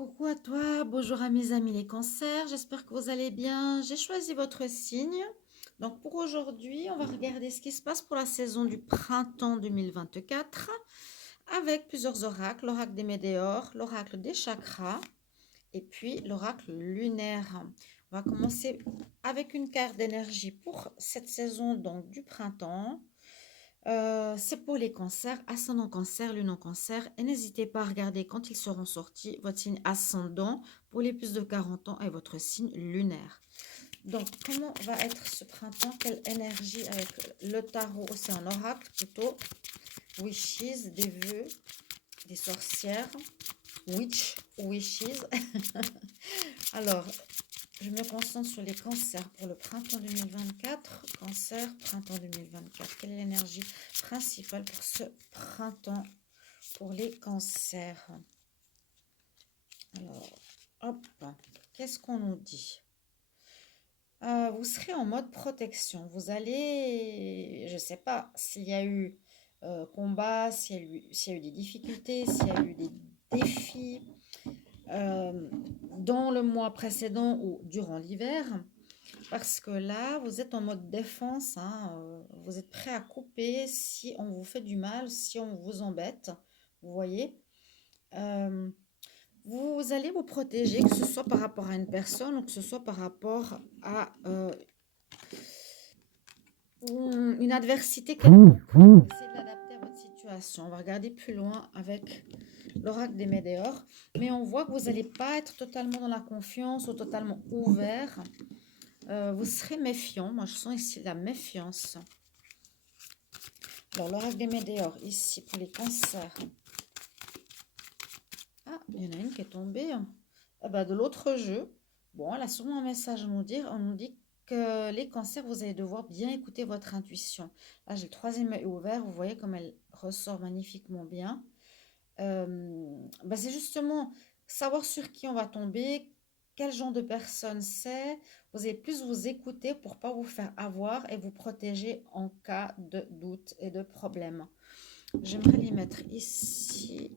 Coucou à toi, bonjour à mes amis les cancers, j'espère que vous allez bien. J'ai choisi votre signe. Donc pour aujourd'hui, on va regarder ce qui se passe pour la saison du printemps 2024 avec plusieurs oracles, l'oracle des météores, l'oracle des chakras et puis l'oracle lunaire. On va commencer avec une carte d'énergie pour cette saison donc du printemps. C'est pour les cancers, ascendant cancer, lune en cancer. Et n'hésitez pas à regarder quand ils seront sortis votre signe ascendant pour les plus de 40 ans et votre signe lunaire. Donc, comment va être ce printemps? Quelle énergie avec le tarot? C'est un oracle plutôt. Wishes, des vœux, des sorcières. Witch, wishes. Alors, je me concentre sur les cancers pour le printemps 2024. Cancer, printemps 2024. Quelle est l'énergie principale pour ce printemps pour les cancers? Alors, hop, qu'est-ce qu'on nous dit? Vous serez en mode protection. Vous allez, je ne sais pas s'il y a eu combat, s'il y a eu des difficultés, s'il y a eu des défis dans le mois précédent ou durant l'hiver. Parce que là, vous êtes en mode défense, hein, vous êtes prêt à couper si on vous fait du mal, si on vous embête, vous voyez. Vous allez vous protéger, que ce soit par rapport à une personne ou que ce soit par rapport à une adversité quelconque. Vous essayez de l'adapter à votre situation. On va regarder plus loin avec l'oracle des météores. Mais on voit que vous n'allez pas être totalement dans la confiance ou totalement ouvert. Vous serez méfiant. Moi, je sens ici la méfiance. Alors, l'oracle des météores, ici, pour les cancers. Ah, il y en a une qui est tombée. Ah bah, de l'autre jeu. Bon, elle a sûrement un message à nous dire. On nous dit que les cancers, vous allez devoir bien écouter votre intuition. Là, j'ai le troisième œil ouvert. Vous voyez comme elle ressort magnifiquement bien. Bah, c'est justement savoir sur qui on va tomber, quel genre de personne c'est. Vous allez plus vous écouter pour pas vous faire avoir et vous protéger en cas de doute et de problème. J'aimerais les mettre ici.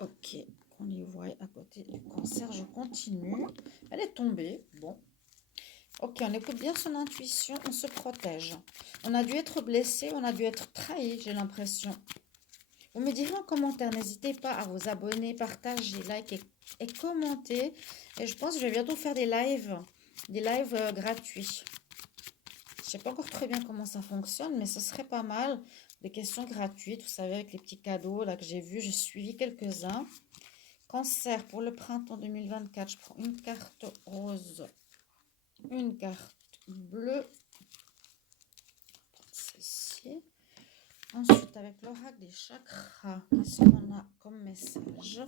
Ok, qu'on les voit à côté du cancer. Je continue. Elle est tombée. Bon. Ok, on écoute bien son intuition. On se protège. On a dû être blessé, on a dû être trahi, j'ai l'impression. Vous me direz en commentaire, n'hésitez pas à vous abonner, partager, liker et commenter. Et je pense que je vais bientôt faire des lives gratuits. Je ne sais pas encore très bien comment ça fonctionne, mais ce serait pas mal. Des questions gratuites, vous savez, avec les petits cadeaux là que j'ai vus, j'ai suivi quelques-uns. Cancer pour le printemps 2024, je prends une carte rose, une carte bleue. Celle-ci. Ensuite, avec l'oracle des chakras, qu'est-ce qu'on a comme message?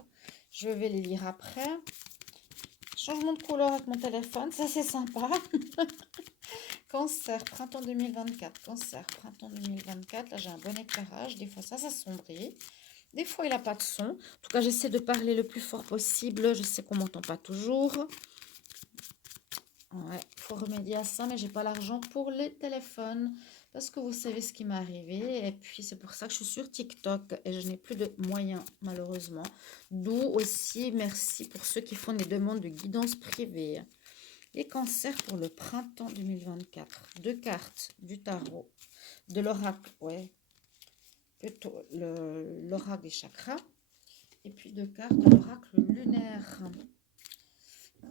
Je vais les lire après. Changement de couleur avec mon téléphone, ça c'est sympa. Cancer, printemps 2024. Cancer, printemps 2024. Là, j'ai un bon éclairage. Des fois, ça s'assombrit. Des fois, il n'a pas de son. En tout cas, j'essaie de parler le plus fort possible. Je sais qu'on ne m'entend pas toujours. Ouais, il faut remédier à ça, mais j'ai pas l'argent pour les téléphones. Parce que vous savez ce qui m'est arrivé. Et puis, c'est pour ça que je suis sur TikTok. Et je n'ai plus de moyens, malheureusement. D'où aussi, merci pour ceux qui font des demandes de guidance privée. Les cancers pour le printemps 2024. Deux cartes du tarot. De l'oracle, ouais. Plutôt l'oracle des chakras. Et puis deux cartes de l'oracle lunaire.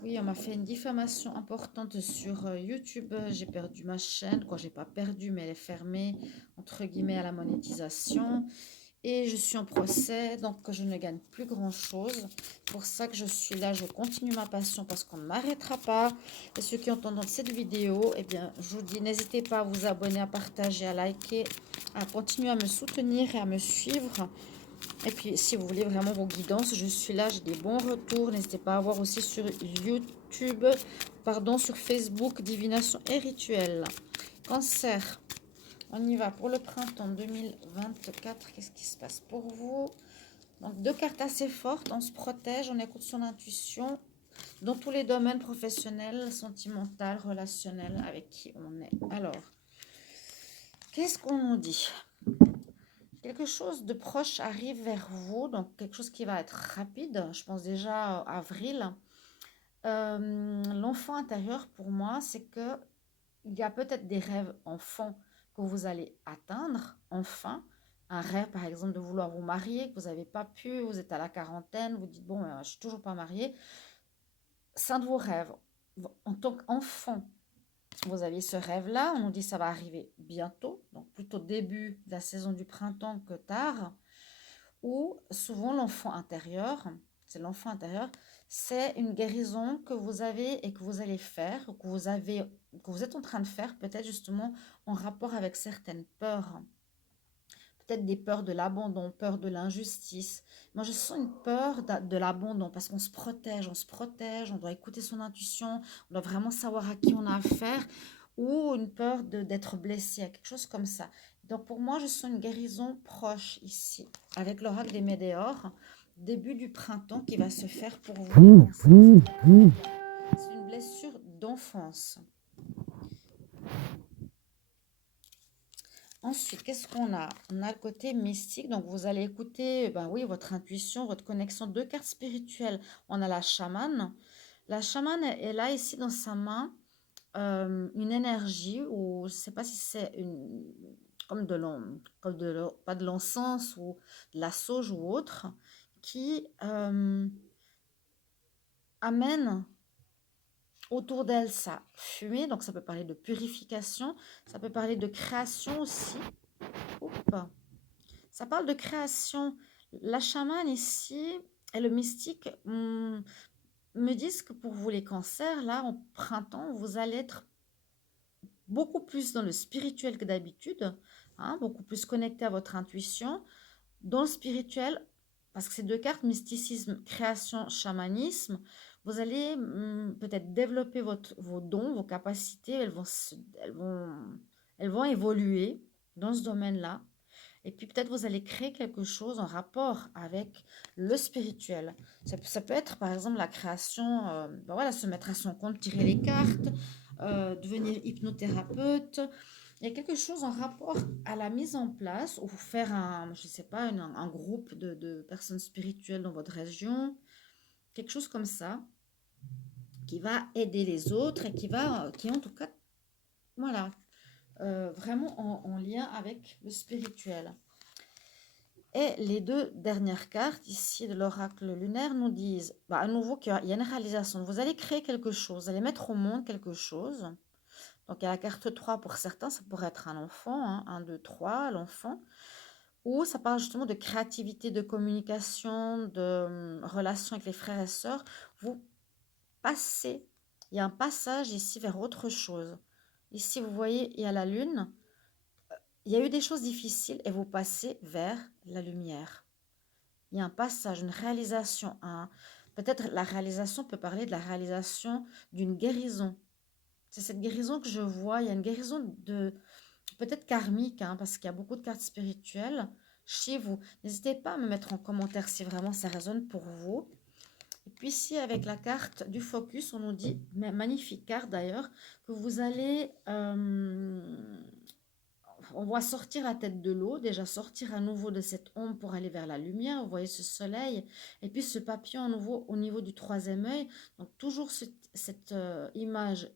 Oui, on m'a fait une diffamation importante sur YouTube. J'ai perdu ma chaîne. Quoi, j'ai pas perdu, mais elle est fermée, entre guillemets, à la monétisation. Et je suis en procès, donc je ne gagne plus grand-chose. Pour ça que je suis là, je continue ma passion parce qu'on ne m'arrêtera pas. Et ceux qui entendent cette vidéo, eh bien, je vous dis, n'hésitez pas à vous abonner, à partager, à liker, à continuer à me soutenir et à me suivre. Et puis, si vous voulez vraiment vos guidances, je suis là, j'ai des bons retours. N'hésitez pas à voir aussi sur YouTube, pardon, sur Facebook, Divination et Rituel. Cancer, on y va pour le printemps 2024. Qu'est-ce qui se passe pour vous? Donc, deux cartes assez fortes. On se protège, on écoute son intuition dans tous les domaines professionnels, sentimental, relationnel, avec qui on est. Alors, qu'est-ce qu'on nous dit? quelque chose de proche arrive vers vous, donc quelque chose qui va être rapide. Je pense déjà avril. L'enfant intérieur, pour moi, c'est que il y a peut-être des rêves enfants que vous allez atteindre, enfin. Un rêve, par exemple, de vouloir vous marier, que vous n'avez pas pu, vous êtes à la quarantaine, vous dites, bon, je suis toujours pas mariée. C'est un de vos rêves. En tant qu'enfant, vous avez ce rêve-là, on nous dit ça va arriver bientôt, donc plutôt début de la saison du printemps que tard, ou souvent l'enfant intérieur, c'est une guérison que vous avez et que vous allez faire, ou que vous êtes en train de faire, peut-être justement en rapport avec certaines peurs. Peut-être des peurs de l'abandon, peur de l'injustice. Moi, je sens une peur de l'abandon parce qu'on se protège, on doit écouter son intuition, on doit vraiment savoir à qui on a affaire, ou une peur d'être blessé, quelque chose comme ça. Donc, pour moi, je sens une guérison proche ici, avec l'oracle des Médéors, début du printemps qui va se faire pour vous. C'est une blessure d'enfance. Ensuite, qu'est-ce qu'on a? On a le côté mystique. Donc, vous allez écouter, ben oui, votre intuition, votre connexion. Deux cartes spirituelles. On a la chamane. La chamane elle a ici dans sa main une énergie, ou je ne sais pas si c'est comme pas de l'encens ou de la sauge ou autre, qui amène autour d'elle sa fumée. Donc, ça peut parler de purification. Ça peut parler de création aussi. Oups. Ça parle de création. La chamane ici et le mystique me disent que pour vous les cancers, là, en printemps, vous allez être beaucoup plus dans le spirituel que d'habitude, hein, beaucoup plus connecté à votre intuition. Dans le spirituel, parce que ces deux cartes, mysticisme, création, chamanisme, vous allez peut-être développer vos dons, vos capacités, elles vont évoluer dans ce domaine-là. Et puis peut-être vous allez créer quelque chose en rapport avec le spirituel. Ça peut être par exemple la création, ben voilà, se mettre à son compte, tirer les cartes, devenir hypnothérapeute. Il y a quelque chose en rapport à la mise en place ou faire je sais pas, un groupe de personnes spirituelles dans votre région. Quelque chose comme ça qui va aider les autres et qui en tout cas, voilà, vraiment en lien avec le spirituel. Et les deux dernières cartes ici de l'oracle lunaire nous disent, bah, à nouveau qu'il y a une réalisation. Vous allez créer quelque chose, vous allez mettre au monde quelque chose. Donc il y a la carte 3 pour certains, ça pourrait être un enfant, hein, 1, 2, 3, l'enfant. Ou ça parle justement de créativité, de communication, de relation avec les frères et sœurs. Vous passez, il y a un passage ici vers autre chose. Ici, vous voyez, il y a la lune. Il y a eu des choses difficiles et vous passez vers la lumière. Il y a un passage, une réalisation. Peut-être la réalisation peut parler de la réalisation d'une guérison. C'est cette guérison que je vois. Il y a une guérison peut-être karmique, hein, parce qu'il y a beaucoup de cartes spirituelles chez vous. N'hésitez pas à me mettre en commentaire si vraiment ça résonne pour vous. Et puis ici, avec la carte du focus, on nous dit, magnifique carte d'ailleurs, que vous allez... on voit sortir la tête de l'eau, déjà sortir à nouveau de cette ombre pour aller vers la lumière. Vous voyez ce soleil et puis ce papillon à nouveau au niveau du troisième œil. Donc toujours cette image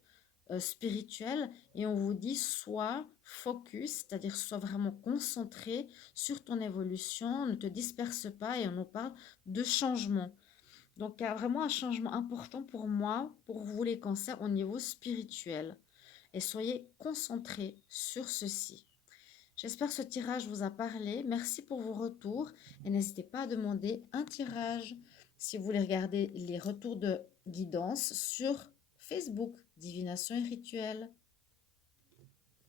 spirituelle, et on vous dit sois focus, c'est-à-dire sois vraiment concentré sur ton évolution, ne te disperse pas, et on nous parle de changement. Donc il y a vraiment un changement important pour moi, pour vous les cancers au niveau spirituel, et soyez concentrés sur ceci. J'espère que ce tirage vous a parlé. Merci pour vos retours et n'hésitez pas à demander un tirage si vous voulez regarder les retours de guidance sur Facebook, Divination et Rituel.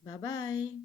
Bye bye.